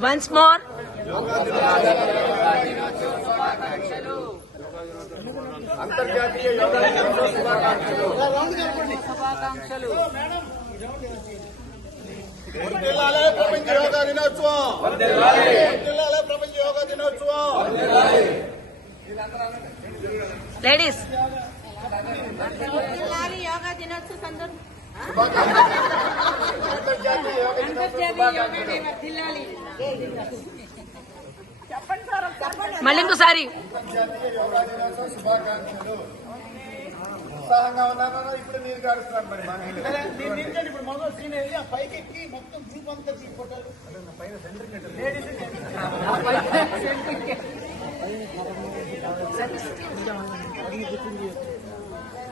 Once more. అంతర్జాతీయ యోగా దినోత్సవ శుభాకాంక్షలు. వర్ధిల్లాలే ప్రపంచ యోగా దినోత్సవం. వర్ధిల్లాలే ప్రపంచ యోగా దినోత్సవం. లేడీస్ యోగా దినోత్సవ సందర్భం అంతర్జాతీయ యోగా మళ్ళీ ఇంకోసారి అంతర్జాతీయ యోగా దినోత్సవ శుభాకాంక్షలు. ఉత్సాహంగా ఉన్నాను. ఇప్పుడు నీరు కాడుస్తున్నాను. మరి ఇప్పుడు మొదలు సీన్ పైకి ఎక్కి మొత్తం గ్రూప్ అంతా తీసుకుంటారు. పైన సెంటర్